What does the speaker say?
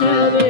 সবে